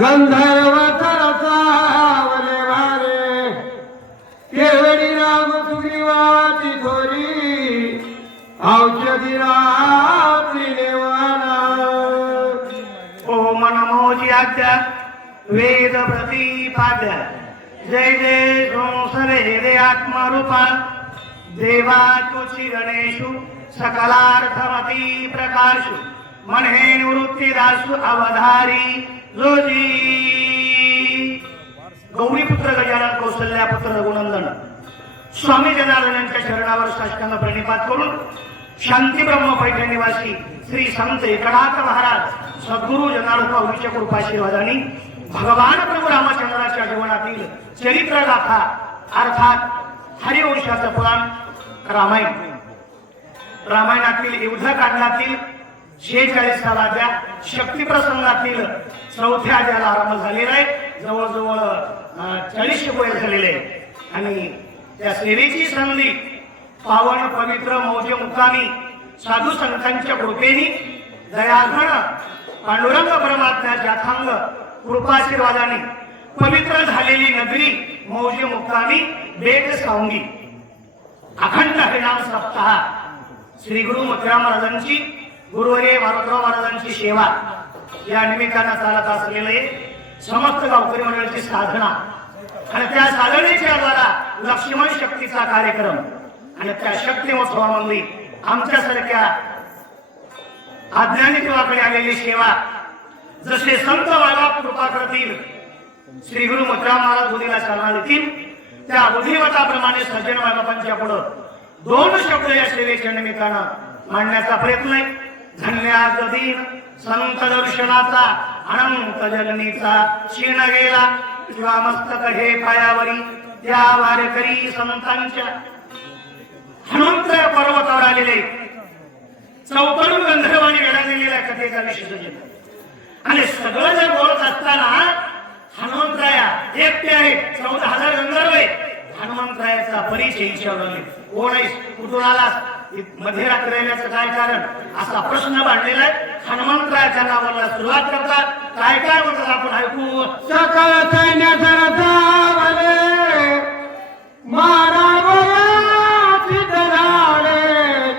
गंधर्व तरसावले वारे केवडी राम सुग्रीवाची थोरी औषधी रात्री नेवाना ओम नमो ज्याद्या वेद प्रतिपाद्य जय जय संसरे आत्मरूपा देवा तुची गणेशु सकलार्थमती प्रकाशु मनहे निवृत्ती दासु अवधारी जोजी गौरीपुत्र गजानन कौसल्यापुत्र रघुनंदन स्वामी जनार्दनांच्या चरणावर साष्टांग प्रणिपात करून शांती ब्रह्म पैठण निवासी श्री संत एकनाथ महाराज सद्गुरु जनार्दन माऊलीच्या कृपाशीर्वादाने भगवान प्रभू रामचंद्राच्या जीवनातील चरित्र गाथा अर्थात हरिवंशाचं पुराण रामायणातील युद्धकांडातील 46व्या शक्ती प्रसंगातील चौथ्या अध्यायाला आरंभ झालेला आहे। जवळजवळ 40 वय झालेले आणि त्या सेवेची संधी पावन पवित्र मौजे मुक्कामी साधू संतांच्या कृपेने दयाघन पांडुरंग परमात्म्याच्या अथांग कृपाशीर्वादाने पवित्र झालेली नगरी मौजे मुक्कामी बेट सावंगी अखंड हरिनाम सप्ताह श्री गुरु मोतीराम महाराजांची गुरुवर्य मारुतराव महाराजांची सेवा या निमित्तानं चालत असलेले समस्त गावकरी मंडळाची साधना आणि त्या साधनेच्या द्वारा लक्ष्मण शक्तीचा कार्यक्रम आणि त्या शक्ती महोत्सवामध्ये आमच्यासारख्या अज्ञानी देवाकडे आलेली सेवा जसे संत बाळाप कृपा करतील श्री गुरु मोतीराम महाराज बुद्धीला चालना देतील त्या बुद्धिमताप्रमाणे सज्जन बाबांच्या पुढे 2 शब्द या सेवेच्या निमित्तानं मांडण्याचा प्रयत्न आहे। धन्याद दिन संत दर्शनाचा अनंत जलनीचा क्षीण गेला किंवा मस्तक हे पायावरी त्या वारकरी संतांच्या हनुमंत पर्वतावर आलेले चौकडून गंधर्वाने वेळा दिलेल्या कथेचा विशेष आणि सगळं जर बोलत असताना हनुमंतराया एकटे आहेत 14,000 गंधर्व आहेत। हनुमंतरायाचा परिचय विचारले कोण आहेस कुठून आलास मध्ये रात्र येण्याचं काय कारण असा प्रश्न मांडलेला आहे। हनुमंतरायाच्या नावाला सुरुवात करतात काय काय म्हणतात आपण ऐकू सकळ सैन्य सरसावले मारावयाची धराळे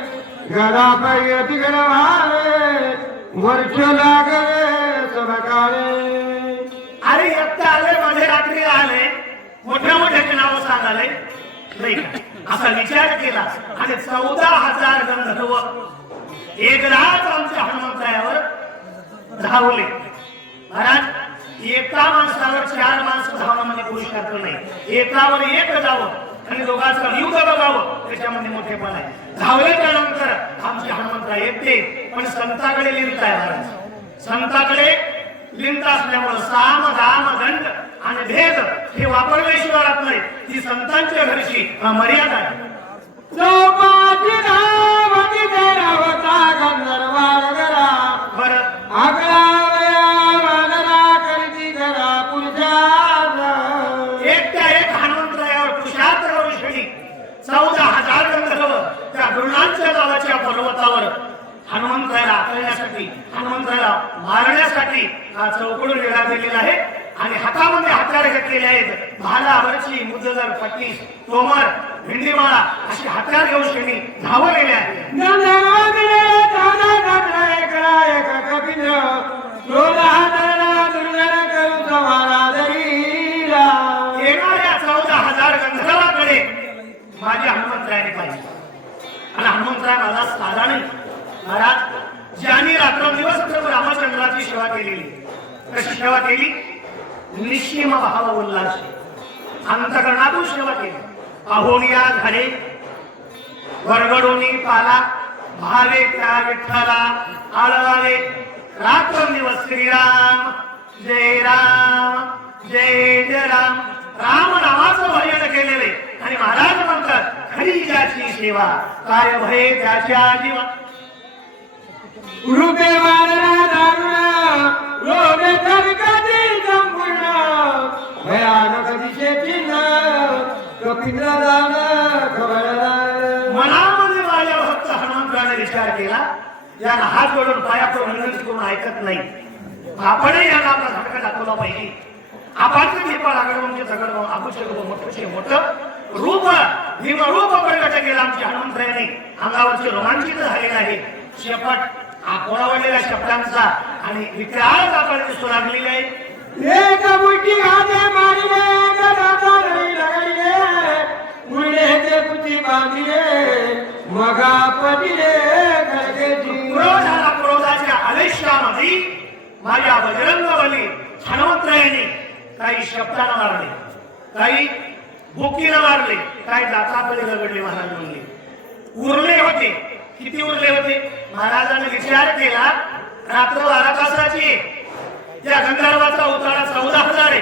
घरापैती गरवाळे वर्ष लागले सबकाळे अरे एकटा आले मध्ये रात्री आले मोठ्या मोठ्याचे नाव सांगाले नाही असा विचार केला आणि 14,000 गंधर्व एकदाच आमच्या हनुमंतरायावर धावले। महाराज एका माणसावर 4 माणसं धावणं म्हणजे पुरुषार्थ नाही एकावर एक धावं आणि दोघांचं युद्ध बघावं त्याच्यामध्ये मोठेपण आहे। धावल्याच्या नंतर आमचे हनुमंतराय एकटे पण संताकडे लिहिताय महाराज संताकडे लिंक असल्यामुळे साम दाम दंड आणि भेद हे वापरल्याशिवाय राहत नाही ती संतांच्या घरची मर्यादा आहे। एकट्या एक हनुमंतरायावर पुरुषार्थ करून शेळी 14,000 गंधर्व त्या गुरुनांच्या गावाच्या पर्वतावर हनुमंतरायाला आकळण्यासाठी हनुमंतरायाला मारण्यासाठी हा चौकडून वेढा दिलेला आहे आणि हातामध्ये हत्यार घेतलेले आहेत भाला वरची मुद्दर पट्टी तोमर भिंडीमाळा अशी हत्यार घेऊन शेणी धावलेले आहेत। येणाऱ्या 14,000 गंधर्वाकडे माझ्या हनुमंतरायाने पाहिजे आणि हनुमंतराय मला साधा नाही महाराज ज्यांनी रात्रंदिवस प्रभू रामचंद्राची सेवा केलेली कशी सेवा केली निश्चिम भाव उल्लास अंतकरणातून सेवा केली अहोनिया घरे वरगडोनी पाला भावे त्या विठ्ठला आळवावे रात्रंदिवस श्रीराम जय जय राम राम नामाचं भजन केलेले आणि महाराज म्हणतात खरी ज्याची सेवा काय भय त्याच्या जीवा रूपे वानरा दारुण लोभे कधी संपूर्ण भयानक दिशेची कपिंद्र दान खवळला. मनामध्ये माझ्या भक्त हनुमंताने विचार केला, याला हात जोडून पाया पडून विनंती करून ऐकत नाही. आपणही याला आपला धडका दाखवला पाहिजे. आपण कृपा लागड म्हणजे दगड अभिषेक मोठे मोठं रूप भीमरूप प्रगट केलं आमच्या हनुमंताने. अंगावरचे रोमांचित झालेलं आहे. शेपट कोणावडलेल्या शब्दांचा आणि विक्राळ आपल्याला दिसू लागलेली आहे. एक मुठी हाते मारिले गदाचा नाही लागले मुळेचे पुती बांधिले मगा पडिले खळगेची. क्रोधाला क्रोधाच्या आलेशामध्ये माझ्या बजरंग बली हनुमंतरायाने काही शब्दानं मारले, काही भुकीनं मारले, काही दातापली रगडले. महाराज म्हणले उरले होते. किती उरले होते? महाराजांनी विचार केला, रात्र 12 तासाची त्या गंधर्वाचा उतारा 14,000 आहे.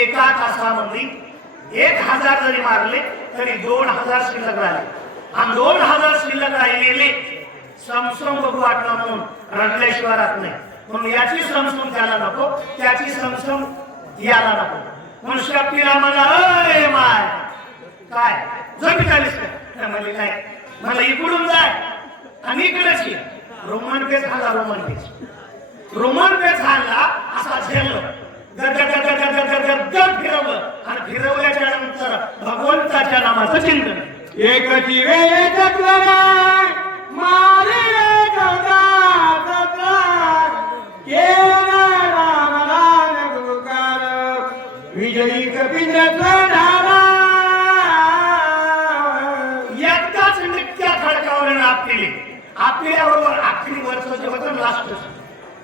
एका तासामध्ये 1,000 जरी मारले तरी 2,000 शिल्लक राहिले. आणि 2,000 शिल्लक राहिलेले समसम बघू वाटलं म्हणून रडल्याशिवाय राहत नाही. म्हणून याची समसम त्याला नको, त्याची समसम याला नको. म्हणून शक्तीला मला अय माय काय जमी झालीस का म्हणले नाही, मला इकडून जाय आणि इकडेच ये. रोमन पेच झाला, रोमन पेच झाला असा झेललं. गद फिरवलं आणि फिरवल्याच्या नंतर भगवंताच्या नामाचं चिंतन. एक जीवे चक्र मारिले गदा राम नाम गुरुकार विजयी कपिंद्र ढाला. एकदाच नित्या खडकावर नाप केली. आपल्याबरोबर आखरी वर्ष जे होतं लास्ट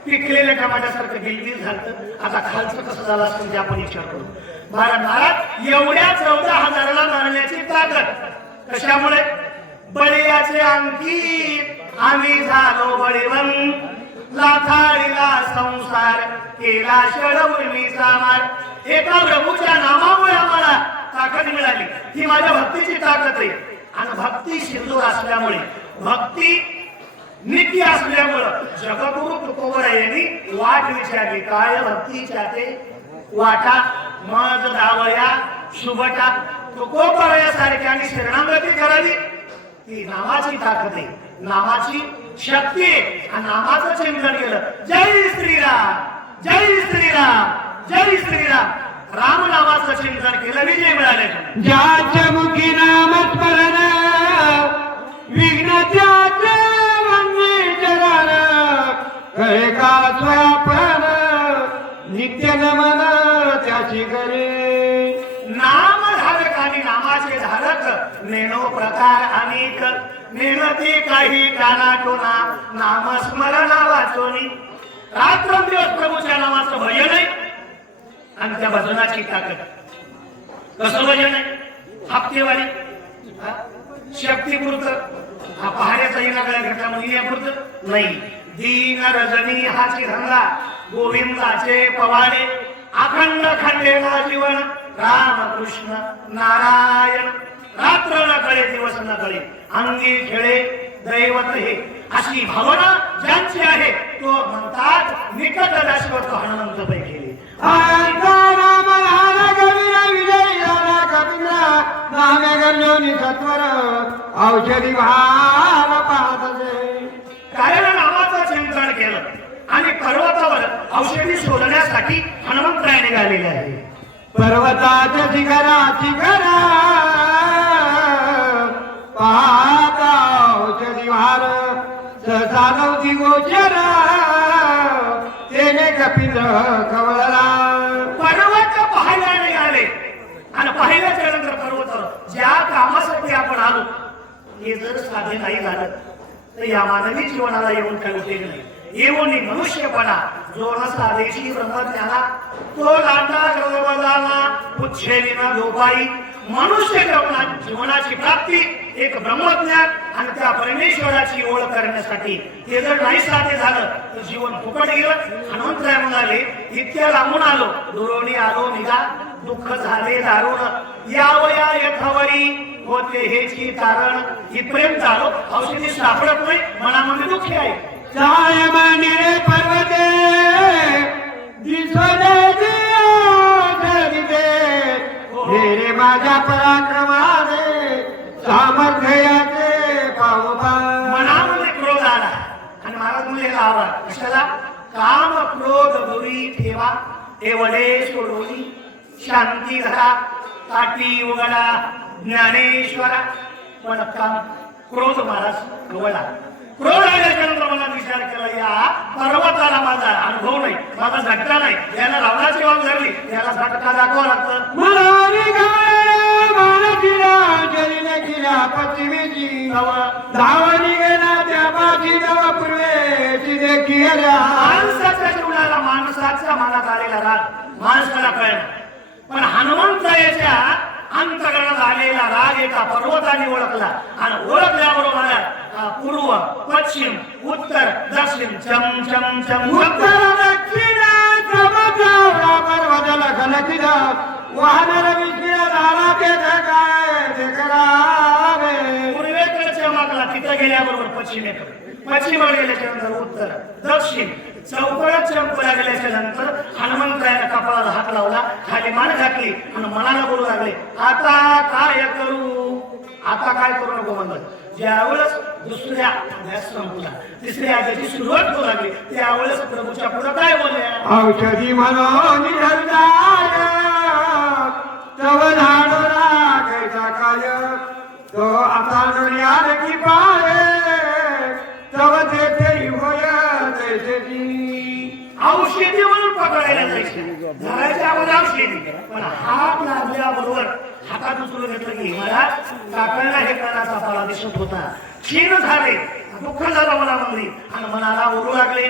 पिकलेल्या टमाट्यासारखं गिलगिल झालं. आता खालचं कसं झालं असतं ते आपण विचार करू. महाराज एवढ्या 14,000ला मारण्याची ताकद कशामुळे? बळीयाचे अंकित आम्ही झालो बळीवंत. लाथाळीला संसार केला षडउर्मीचा मार. एका प्रभूच्या नामामुळे आम्हाला ताकद मिळाली. ही माझ्या भक्तीची ताकद आहे. आणि भक्ती सिंदूर असल्यामुळे, भक्ती नित्य असल्यामुळं जगगुरु तुकोबरायांनी वाट विचारली, काय भक्तीच्या ते वाटा मज दावया शुभटा. तुकोबरायासारख्याने शरणागती करावी. ती नामाची ताकद आहे, नामाची शक्ती आहे. आणि नामाचं चिंतन केलं. जय श्रीराम, जय श्रीराम, जय श्रीराम. राम नामाचं चिंतन केलं, विजय मिळाले. ज्याच्या मुखी नामस्मरण विघ्न त्याचे वंदी चरण कळे का स्वयापन नित्य नमन त्याची करे. नाम धारक आणि नामाचे धारक नेणो प्रकार अनेक. नेणती काही काना टोना नामस्मरणा वाचोनी. रात्रंदिवस प्रभूच्या नामाचं भजन आहे आणि त्या भजनाची ताकद. कसं भजन आहे? हप्तेवारी शक्तीपुरत हा पहाड्याचा येणाऱ्या घटामध्ये यापुरत नाही. दीन रजनी हाची रंगा गोविंदाचे पवाडे अखंड खंडेला जीवन राम कृष्ण नारायण. रात्र न कळे दिवस न कळे अंगी खेळे दैवत हे. अशी भावना ज्यांची आहे तो म्हणतात निकट शाश्वत हनुमंत पैकी. सत्वर औषधी भाव पाहत कारण नामाचं चिंतन केलं आणि पर्वतावर औषधी शोधण्यासाठी हनुमंतराय निघालेले आहे. पर्वताच्या शिखराची घरा पाहता औषधी भार सहसा नव्हती गोचर तेने कपिंद्र खवळला. पर्वत पाहायला निघाले आणि पाहिल्याच्या नंतर पर्वत ज्या कामासाठी आपण आलो हे जर साधे नाही झालं तर या मानवी जीवनाला येऊन काही उपयोग नाही. येऊन मनुष्यपणा जो नसा देशी ब्रह्मज्ञाना तो लांडा गर्भवदाना पुच्छेविना झोपाई मनुष्य जीवनाची प्राप्ती एक ब्रह्मज्ञान आणि त्या परमेश्वराची ओळख करण्यासाठी हे जर नाही साध्य झालं तर जीवन फुकट गेलं. हनुमंतराय म्हणाले, इतक्या लांबून आलो, दुरोणी आलो निघा, दुःख झाले दारुण यावया यथावरी होते हेची तारण. इथपर्यंत आलो, औषधी सापडत नाही, मनामध्ये दुःखी आहे. काय मानिरे पर्वते दिसले रे माझ्या पराक्रमाने सामर्थ्याचे पावबा. मनामध्ये क्रोध आला आणि महाराज म्हणले लावा कशाला? काम क्रोध दुरी ठेवा, एवढे सोडोनी शांती धरा, काठी उघडा ज्ञानेश्वरा. पण काम क्रोध महाराज उघडा. क्रोध आल्याच्यानंतर मला विचार केला, या पर्वताला माझा अनुभव नाही, माझा झटका नाही, याला रावणाची वाट धरली, याला झटका दाखवा लागतं. पश्चिमेची धावणी गेला त्या पाठी धावा पूर्वेची देखी गेल्या. माणसाच्या जीवनाला माणसाच्या मनात आलेला राग माणसाला कळला, पण हनुमंताच्या अंतकरणात आलेला राग एका पर्वताने ओळखला आणि ओळखल्याबरोबर पूर्व पश्चिम उत्तर दक्षिण चम चम चम उत्तर दक्षिण चमकावला पर्वताला खलकिला वाहनाला विष्णू झाला ते काय ते करावे. पूर्वेकडे चमकला, तिथं गेल्याबरोबर पश्चिमेकडे, पश्चिमेकडे गेल्याच्या नंतर उत्तर दक्षिण चौकळत चमकला गेल्याच्या नंतर हनुमंताने कपाळाला हात लावला, खाली मान घातली आणि मनाला बोलू लागले, आता काय करू, आता काय करू नको म्हणलं. ज्यावेळेस दुसऱ्या अध्यास संपला, तिसऱ्या अध्यायाची सुरुवात करू लागली, त्यावेळेस प्रभूच्या पुढे काय बोलल्या? औषधी म्हणून तव झाडो रागायचा काय तो आता नळ्याल की पाय तव तेथे होय तैसेची. औषधी म्हणून पकडायला जायचे, धरायच्या अगोदर औषधी, पण हात लागल्याबरोबर हातात उचलून घेतलं की महाराज काकळला हे कानाचा पाळा दिसत होता, क्षीण झाले, दुःख झालं मनामध्ये आणि मनाला ओढू लागले.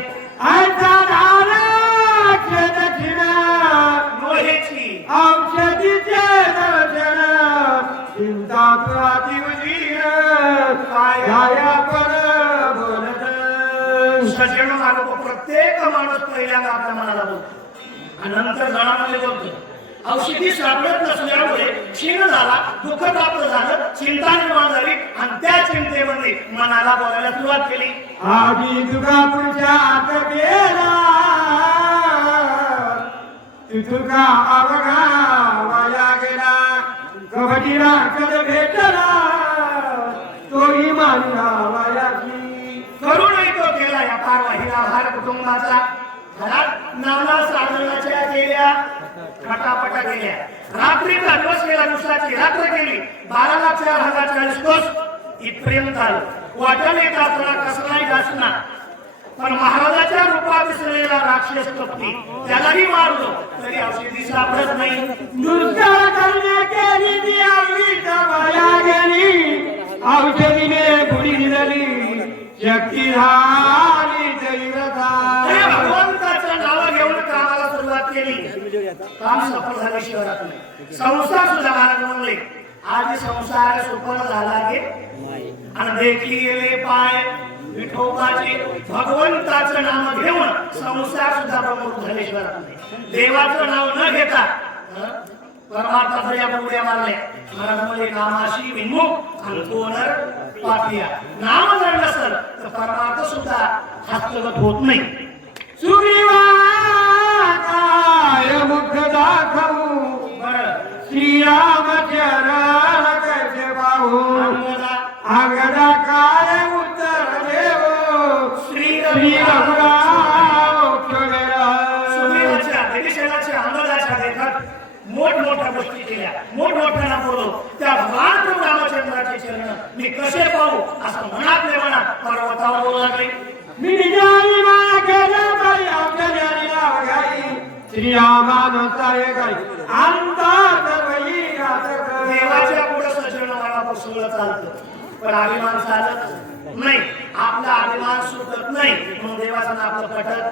लोहेची औषधीचे दर्शन चिंता प्रातिवजीर काय पर बोलत. सजण मागो प्रत्येक माणूस पहिल्यांदा आपल्या मनाला बोलतो आणि नंतर जणांमध्ये बोलतो. औषधी सापडत नसल्यामुळे क्षीण झाला, दुःख प्राप्त झालं, चिंता निर्माण झाली आणि त्या चिंतेमध्ये मनाला बोलायला सुरुवात केली. आधी तुका पुढच्या आत गेला तुका अवघा वाया गेला कबड्डीला कद भेटला तोही मानला वायाची. करूनही तो केला या पारवाहीला भार कुटुंबाचा. घरात नाना साधनाच्या केल्या, फटाफटा केल्या, रात्रीचा दिवस केला, दिवसाची रात्र केली, 12,04,040 कोस इथपर्यंत आलं. वाटण येत असला कसलाही असणार, पण महाराजाच्या रूपात दिसलेला राक्षस कपटी त्यालाही मारलो तरी औषधी सापडत नाही. दुष्काळ करण्या केली ती आवडीत वाया गेली औषधीने बुडी दिली शक्ती झाली दैवता. भगवंताच्या नाव घेऊन कामाला सुरुवात केली, काम सफल झाले. शहरात संसार सुद्धा महाराज म्हणले, आज संसार सुफल झाला गे आणि देखी गेले पाय विठोबाचे. भगवंताचं नाव घेऊन संसार सुद्धा प्रमुख झाले शहरात. देवाचं नाव न घेता परमार्थाच्या या उड्या मारल्या. महाराज म्हणजे नामाशी विमुख आणि कोणर पापिया. नाम जर नसल तर परमार्थ सुद्धा हस्तगत होत नाही. सुग्रीवा काय मुख दाखवू श्रीराम चरण कैसे पाहू अंगदा काय उत्तर देव श्री रघुराम सुग्रीवाच्या देवीशेनाच्या अंगदाच्या देखत मोठमोठ्या गोष्टी केल्या, मोठमोठ्याला बोललो. त्या भगवान रामचंद्राचे चरण मी कसे पाहू असं मनातले मनात पर्वतावर बोलू लागले. मी निजानी मा केलं बाई आपल्या ज्ञानीला गाई श्रीरामानुसार गाई अंता सर्वही घातक. देवाच्या पुढे सजण वळा सगळं चालतं, पण अभिमान चालत नाही, आपला अभिमान सुटत नाही, म्हणून देवाचं आपलं पटत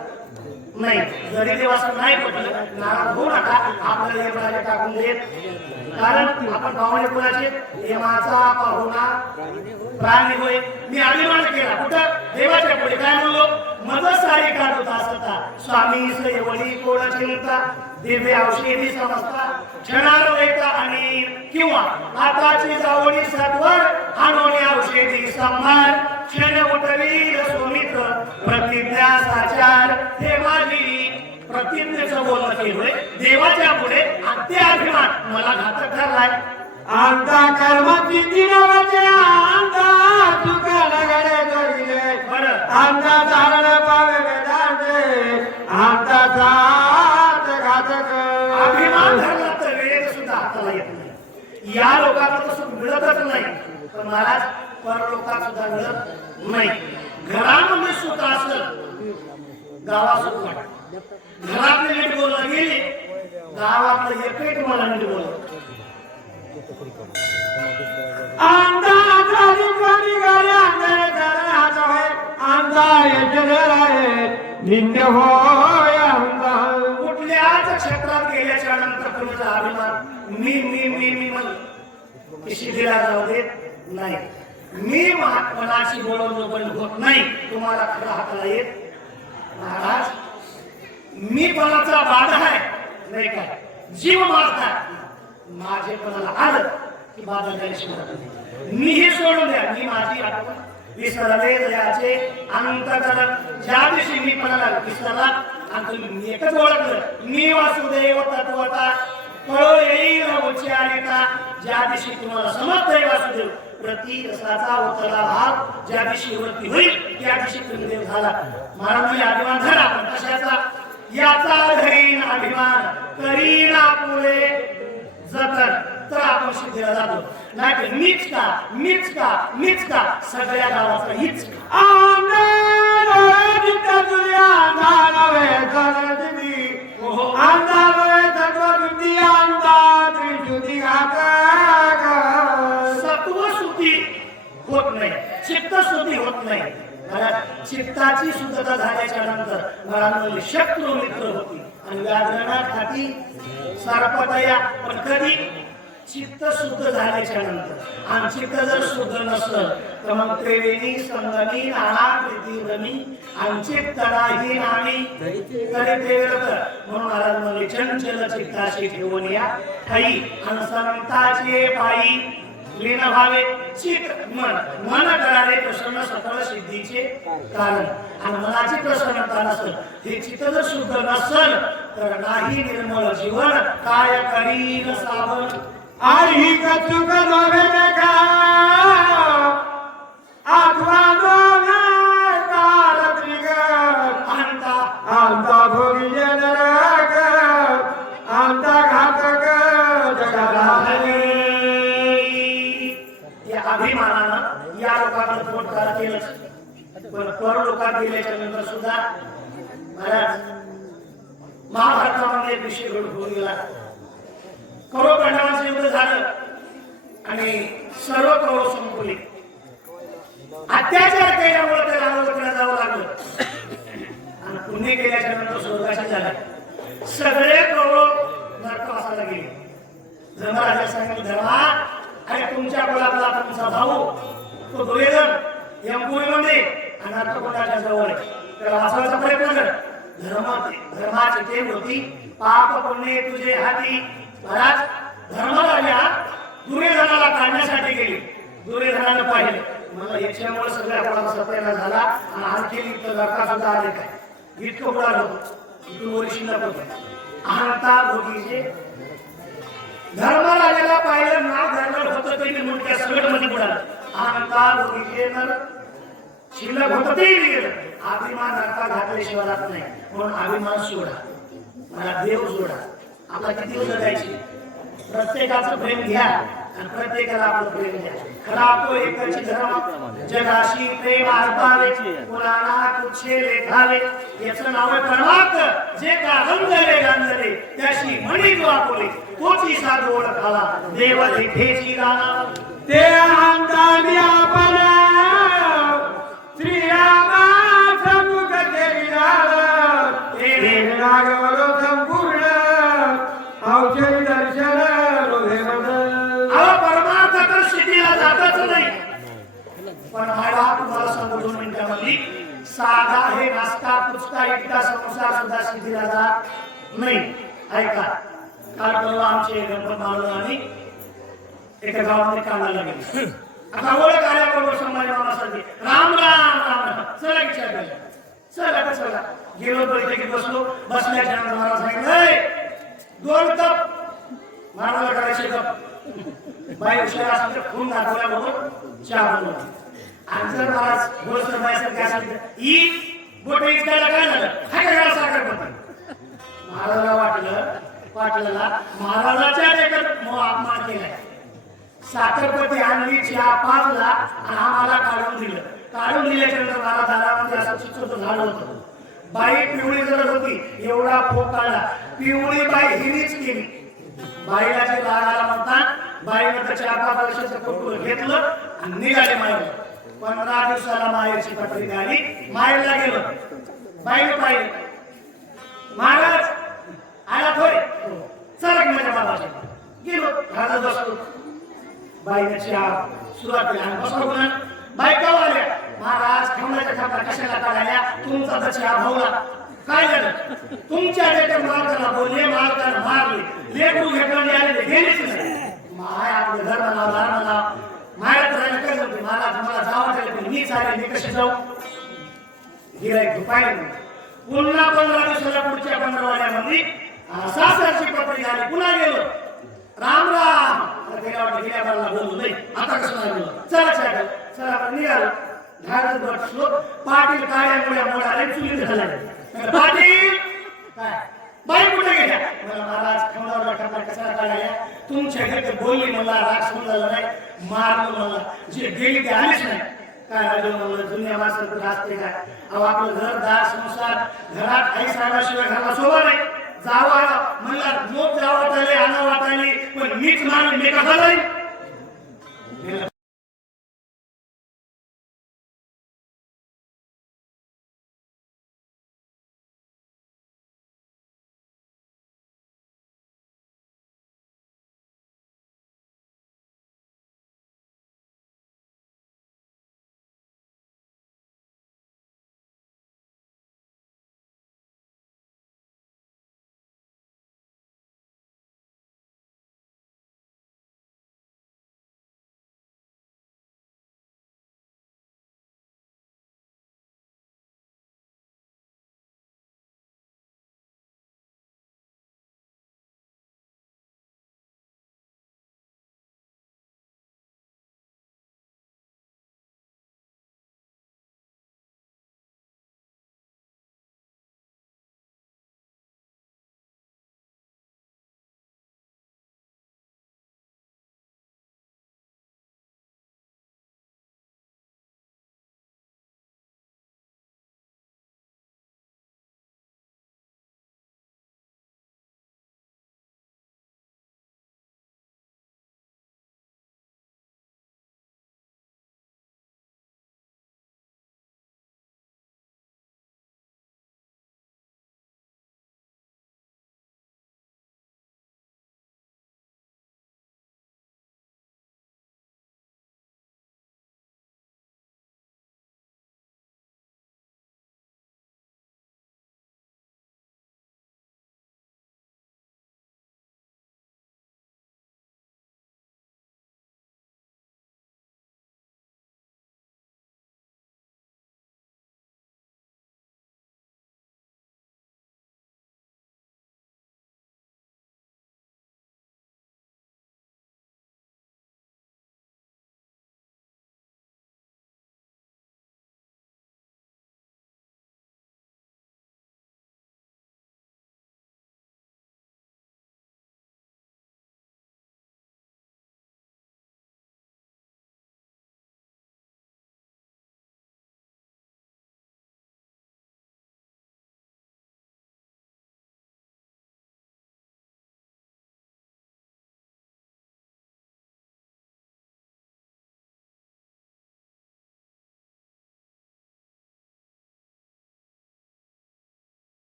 नाही जरी देवाचं नाही पटलं नाराज होऊ नका आपल्याला यमराजा टाकून देत कारण आपण पाहुणे कुणाचे यमाचा पाहुणा प्राणी होय मी अभिमान केला कुठं देवाच्या पुढे काय म्हणलो मज सारी काढ होता असता स्वामी सैवळी कोण चिंता दिव्य औषधी समजता क्षणार वेता आणि किंवा आताची जावणी सत्वर आणोनी औषधी संभार क्षण उठवील सुमित्र प्रतिज्ञा साचार हे माझी प्रतिज्ञेचं बोलणं केलोय देवाच्या पुढे अत्य अभिमान मला घातक ठरलाय आमचा कर्माची दिनवते आमचा चुका लगडे जोडले बरं आमचा धारण पावे वेदांचे आमचा साथ घातक अभिमान धरला तर वेळ सुद्धा हाताला येत नाही या लोकांना तसं मिळतच नाही पण महाराज परलोकात सुद्धा मिळत नाही घरामध्ये सुख असलं गावात सुख वाटत घरातले नीट बोललं गेले गावातलं एकही तुम्हाला नीट बोलत आमचा आचारी कोणी घरी अंधळे धरण हात होय आमचा यजन आहे निंद होय आमचा कुठल्याच क्षेत्रात गेल्याच्या नंतर तुमचा अभिमान मी म्हणून शिदीला जाऊ देत नाही मी कोणाशी बोलवणं बंद होत नाही तुम्हाला खरं हाताला येत महाराज मी कोणाचा बाधा आहे नाही काय जीव मारतात माझे कोणाला आलं की बाधा द्यायची मीही सोडून द्या मी माझी आठवण विसरले दयाचे अंतकरण ज्या दिवशी मी कोणाला विसरला आणि तुम्ही एकच ओळखलं मी वासुदेव तत्वता कळो येईल उच्चारिता ज्या दिवशी तुम्हाला समजतंय वासुदेव प्रति रसाचा उतरला भाग ज्या दिवशी वरती होईल त्या दिवशी तुम्ही देव झाला महाराज अभिमान धरा पण कशाचा याचा धरीन अभिमान करीना पुढे जतन तर आपण सिद्धीला जातो नाही मीच का सगळ्या गावाचा हीच सत्वशुद्धी होत नाही चित्तशुद्धी होत नाही चित्ताची शुद्धता झाल्याच्या नंतर घरामध्ये शत्रू मित्र होती आणि व्याकरणासाठी सर्पतया पण कधी चित्त शुद्ध झाल्याच्या नंतर आणि चित्त जर शुद्ध नसलं तर मग त्रिवेणी संगमी नाना प्रीतीव्रमी आणि चित्तडाही नामी तरी प्रेरत म्हणून महाराज म्हणले चंचल चित्ताशी ठेवून या ठाई आणि संताचे पायी लीन भावे चित मन करारे प्रसन्न सकळ सिद्धीचे कारण आणि मनाची प्रसन्नता नसेल हे चित्त जर शुद्ध नसेल तर नाही निर्मळ जीवन काय करीन सावन आई कचुक नवे का आत्मा नवे कारत्रिक आमचा भोगी नरक आमचा घातक जगदाहरी या अभिमानानं या लोकांना पोटकार केलं पण पर लोकात गेल्याच्या नंतर सुद्धा महाराज महाभारतामध्ये विषय घडून गेला कौरव पांडवांचं युद्ध झालं आणि सर्व कौरव संपले अत्याचार केल्यामुळे त्याला अवतीला जावं लागलं आणि पुण्य केल्याच्या नंतर स्वर्गाशी झालं सगळे कौरव नरकवासाला गेले धर्मराजा सांगितलं धर्मा आणि तुमच्या कुलातला तुमचा भाऊ तो दुर्योधन यमपुरीमध्ये आणि नरककुंडाच्या जवळ त्याला वाचवायचा प्रयत्न कर धर्माची टेम होती पाप पुण्य तुझे हाती महाराज धर्मराजा दुर्योधनाला काढण्यासाठी गेले दुर्योधनानं पाहिलं मला याच्यामुळे सगळ्या कोणाला सत्याला झाला आणि आणखी नरका सुद्धा आले काय इतकं बुडा होतं इतकं वर शिल्लक होतं अहंता भोगीचे धर्मराजाला पाहिलं ना धर्म होतं ते मुलक्या सगळं मध्ये बुडालं अहंता भोगीचे नर शिल्लक होतं ते गेलं अभिमान नरका घातल्याशिवाय राहत नाही म्हणून अभिमान सोडा मला देव सोडा आपला किती दिवस जगायची प्रत्येकाचं प्रेम घ्या आणि प्रत्येकाला आपलं प्रेम द्या खरा तो एकाची धर्म जगाशी प्रेम अर्पावे कुणाला कुच्छे लेखावे याचं नाव आहे परमार्थ जे का गंधले गांधले त्याशी म्हणी जो आपोले तोची साधू ओळखाला देव देखेची राणा ते आमदानी आपण श्रीरामा समुख केली पण मायला तुम्हाला सांगू 2 मिनिटांमध्ये साधा हे नाश्ता पुचका इतका समोसा सुद्धा शिदीला जात नाही. ऐका, काल परवा आमचे गणपत मावळ आम्ही एका गावामध्ये कामाला गेलो. आता ओळख आल्याबरोबर संभाजी मामासाठी राम राम राम राम चला विचार केला. चला चला गेलो बैठकीत बसलो. बसल्याच्या नंतर मला सांगितलं 2 कप मानवाला करायचे कप बाई उशिरा असं तर खून दाखवल्याबरोबर चहा बनवला. आणि जर मला गोष्ट बायसारखी असेल तर ई बोटे इतक्याला काय झालं हा काय साखर पडते. महाराजाला वाटलं पाटलाला महाराजाच्या देखत अपमान केलाय. साखरपती आणली चहा पाजला आणि आम्हाला काढून दिलं. काढून दिल्याच्या नंतर मला दारामध्ये असं चित्र झालं होतं. बाई पिवळी जर होती एवढा फोक काढला. पिवळी बाई हिरीच केली. बाईला जे लागायला म्हणतात बाईनं तर 4-5 वर्षाचं कुटुंब घेतलं आणि निघाले माहेर. 15 दिवसाला माहेरची पत्रिका आली. माहेरला गेलो. बाईने पाहिलं महाराज आला थोय चला की माझ्या बाबाच्या गेलो. घरात बसलो. बाईने चहा सुरुवात केली आणि बसलो कोणा बाई का आल्या महाराज खमल्याच्या खापा कशाला काढायला तुमचा तर चहा भावला काय झालं तुमच्या डेटर मालकाला बोलले मालकाला मारले लेकरू घेतलं आले गेलेच नाही. माय आपलं घर म्हणावं दार म्हणावं माया करायला काय जमते. मला तुम्हाला जावं वाटेल पण मी चालेल मी कसे जाऊ. गिराईक दुपारी पुन्हा 15 दिवसाला पुढच्या 15 वाड्यामध्ये सासरची पत्रिका आली. पुन्हा गेलो राम राम गेल्या बाला बोललो नाही आता कसं नाही चला चला चला निघालो. घरात बसलो. पाटील काळ्या मोडाले चुलीत घालायला. पाटील काय बाई कुठे गेल्या मला महाराज खमलावला टाकला कशाला काढायला तुमच्या घरी बोलली मला राग समजला नाही मारलो मला जे गेली ते आलीच नाही. काय राजू म्हणलं जुन्या माणसाचं राहते काय अहो आपलं घर दार संसार घरात आई साहेबाशिवाय घराला शोभा नाही. जावा म्हणला मोठ जावा वाटायले आणा वाटायले पण मीच मान मी कसा जाईल.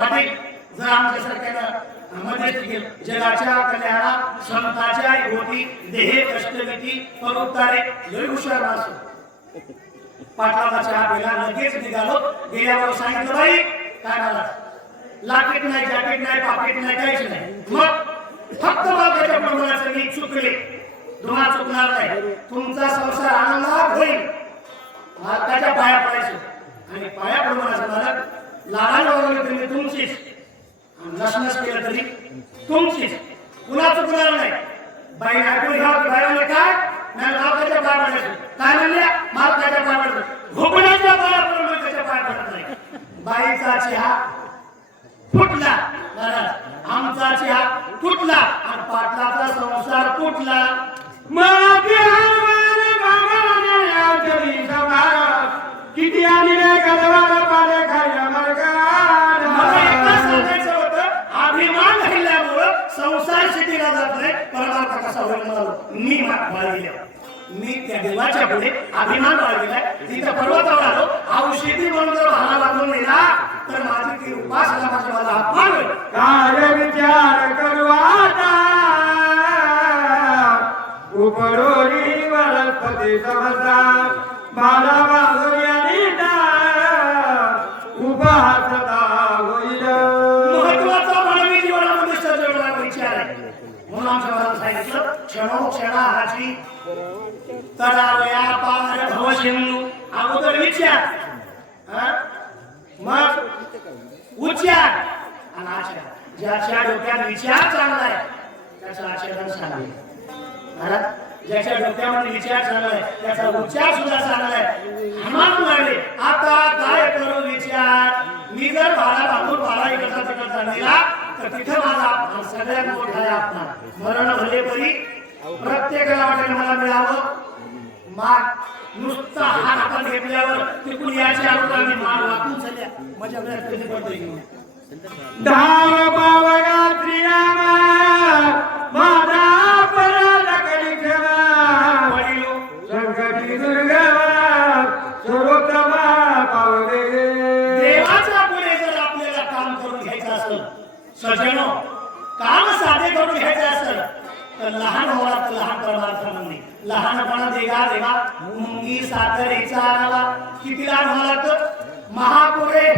जर आमच्यासारख्यानं मध्ये जगाच्या कल्याणा संताच्या गोटी देहे कष्टविधी परोपकारे लय हुशार असतो. पाटलाला चहा पिला लगेच निघालो. गेल्यावर सांगितलं बाई काय मला लाकेट नाही जॅकेट नाही पाकिट नाही काहीच नाही. मग फक्त बाबाच्या प्रमाणाचं मी चुकले तुम्हा चुकणार नाही. तुमचा संसार आनंदात होईल. मालकाच्या पाया पडायचं आणि पाया प्रमाणाचं मालक लहान वगैरे तुम्ही तुमचीच नसनस केलं तरी तुमचीच पुन्हा चुकणार नाही. बाई ऐकून घ्या बाईला काय नाही मालकाच्या पाया पडायचं काय म्हणल्या मालकाच्या पाया पडायचं घोपण्याच्या पाया पडून त्याच्या पाया पडत नाही. बाईचा चहा फुटला महाराज आमचा चहा फुटला आणि पाटलाचा संसार फुटला. किती आणि गलवाला पाले खायला मार्गाला. मला एकच सांगायचं होतं अभिमान राहिल्यामुळं संसार शिटीला जात नाही. परमार्थ कसा होईल मला मी बाळगिल्या मी त्या देवाच्या पुढे अभिमान बाळगिलाय. तिथं पर्वतावर आलो औषधी म्हणून जर भाला बांधून दिला तर माझी ती उपासना माझा मला अपमान होईल. काय विचार करू आता उपरोरी वनस्पती समजा मला बाजूयानी उपहासता होईल. महत्वाचा मानवी जीवनामध्ये सजवणारा विचार आहे. म्हणून आमच्या मला सांगितलं क्षणोक्षणाची तडावया पार भवसिंधू. अगोदर विचार मग उच्चार आणि आचार. ज्याच्या डोक्यात विचार चांगला आहे त्याचा आचरण चांगला आहे. ज्याच्या डोक्यामध्ये विचार चांगला आहे त्याचा उच्चार सुद्धा चांगला आहे. हनुमान लागले आता काय करू विचार. मी जर भाला बांधून भाला इकडचा तिकडचा नेला तर तिथं माझा सगळ्यात मोठा आहे आपला मरण भले परी प्रत्येकाला वाटेल मला मिळावं. माग नुसता हात आपण घेतल्यावर तिकून याच्या अगोदर मी माग वाकून झाल्या माझ्या वेळेस कधी पडते. धाव बावगा श्रीरामा माझा परल करी ठेवा वडिलो संकटी दुर्गमा सर्वोत्तमा पावले. देवाच्या पुढे जर आपल्याला काम करून घ्यायचं असेल सजनो काम साधे करून घ्यायचं असेल तर लहान होणार तर लहान परमार्थ म्हणणे. लहानपणा देगा देवा मुंगी साखर हिचा आणावा. किती लहान होणार तर महापुरे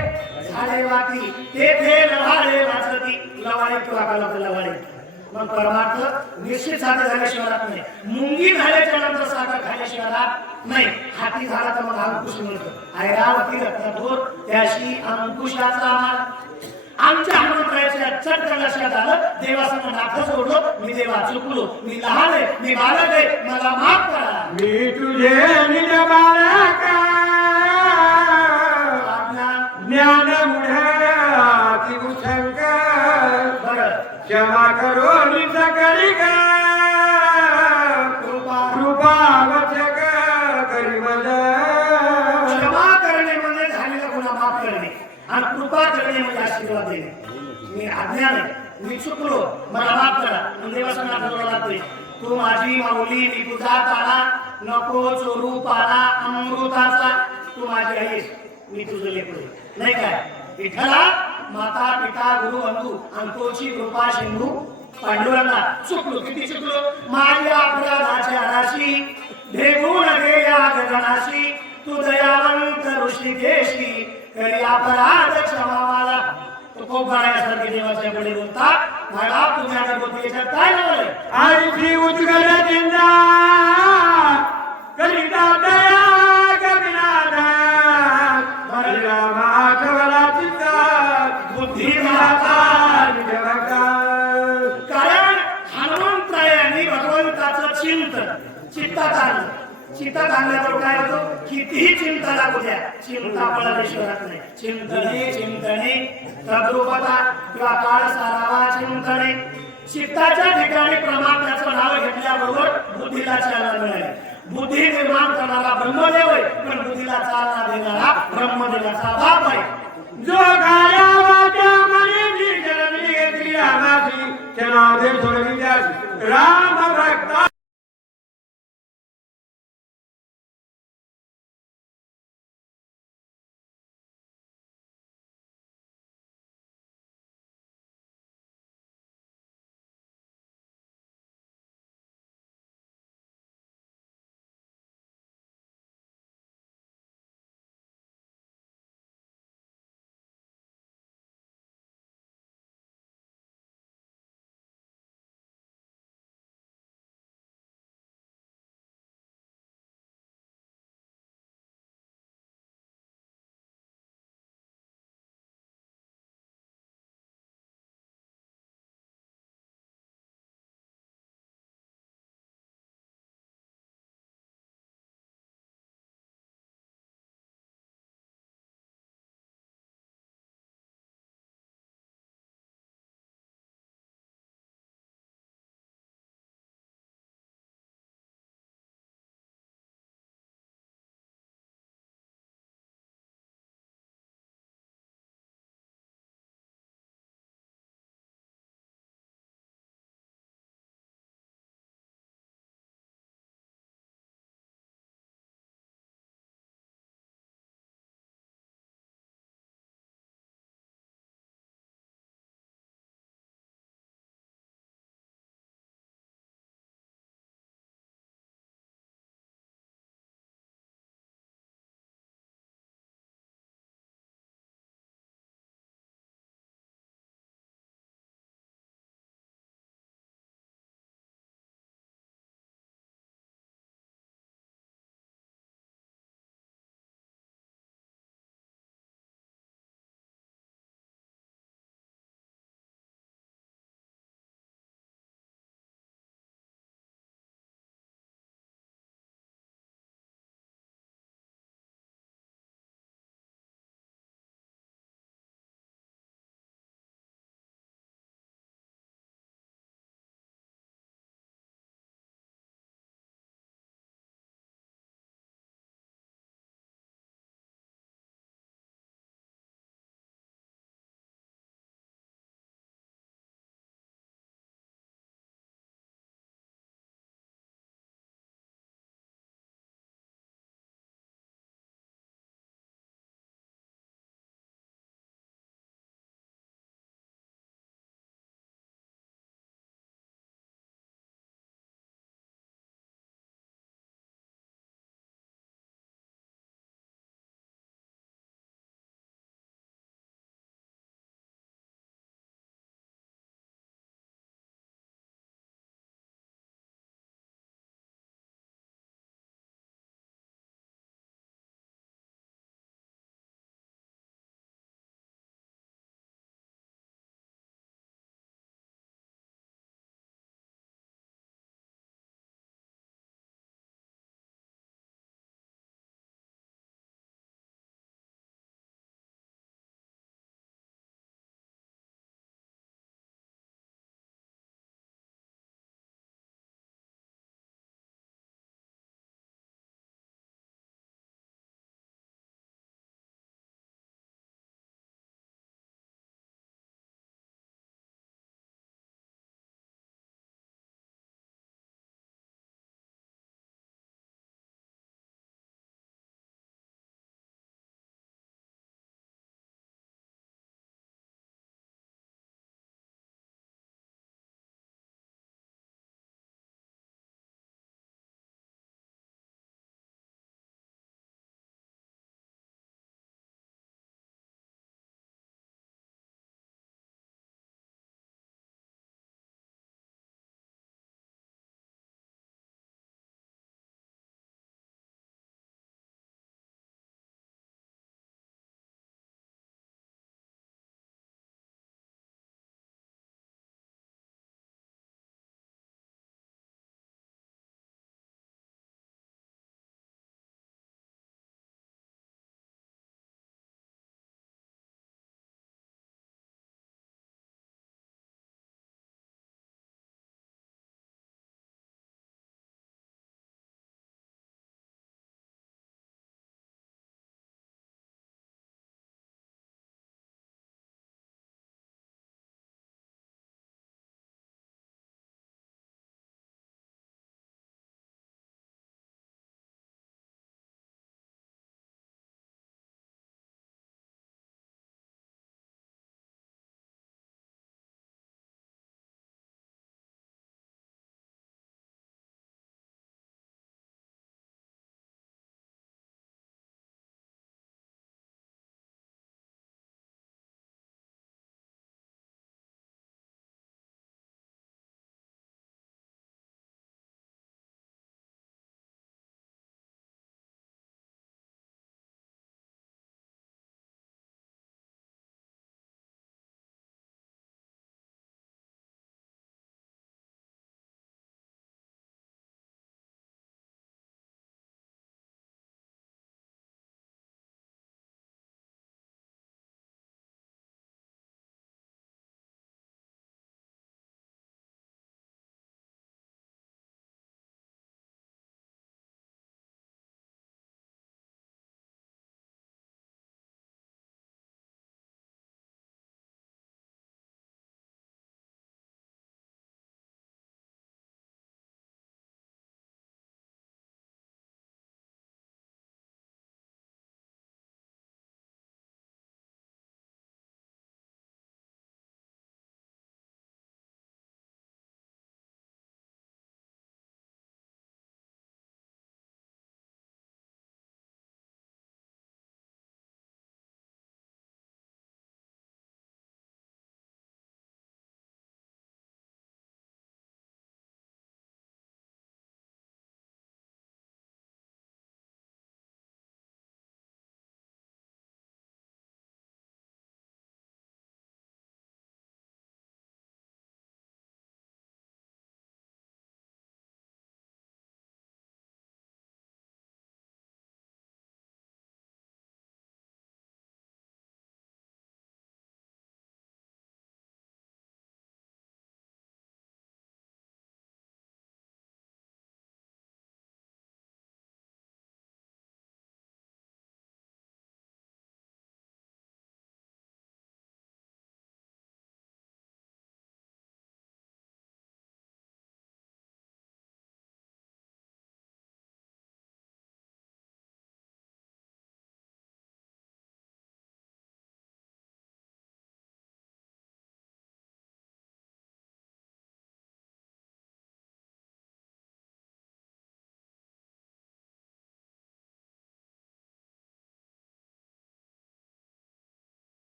झाडे वाटी तेथे लवाळे वाचती लवाळे तुला काला लवाळे. मग परमार्थ निश्चित साधे झाल्याशिवाय राहत नाही. मुंगी झाल्याच्या नंतर साखर खाल्याशिवाय राहत नाही. हाती झाला तर मग अंकुश मिळतो. ऐरावती रत्नथोर त्याशी अंकुशाचा माल. आमच्या हनुमंतराच्या चटकन लक्षात आलं देवासमोर नाथ सोडलो मी देवा चुकलो मी लहान आहे मी बालक आहे मला माफ करा. मी तुझे निज बालका ज्ञान मुढाती उशंकर क्षमा करो निसकरी का कृपा वचक करी मजा. क्षमा करणे म्हणजे झालेला गुन्हा माफ करणे आणि कृपा करणे म्हणजे आशीर्वाद देणे. मी अज्ञान आहे मी चुकलो मला माफ करा. आणि देवासमोर नाथ जोडला लागतोय तू माझी माऊली मी तुझा तारा नको चोरू पाला अमृताचा. तू माझी आहेस मी तुझं लेकरू नाही काय. विठ्ठला माता पिता गुरु बंधू अंतोची कृपा सिंधू पांडुरंगा चुकलो किती चुकलो माझ्या अपराधाच्या राशी भेगून गेल्या गगनाशी. तू दयावंत ऋषिकेशी करी अपराध क्षमा मला. तो खूप गाण्यासारखे देवाच्या पुढे बोलता मला तुम्ही आता बोलते याच्यात काय लावलंय. आईची उजगल चिंता करिता दया कविनाथा भरला माधवला चित्ता बुद्धी माता जगता. कारण हनुमंतरायांनी भगवंताचं चिंतन चित्तात आणलं. चित्तात आणल्यावर काय होतो कितीही चिंता लागू द्या चिंता पळाल्याशिवाय नाही. चिंतने चिंतने तद्रूपता किंवा काळ सारावा चिंतने. चित्ताच्या ठिकाणी परमात्म्याचं नाव घेतल्याबरोबर बुद्धीला चालना मिळाली. बुद्धी निर्माण करणारा ब्रह्मदेव आहे पण बुद्धीला चालना देणारा ब्रह्मदेवाचा बाप आहे.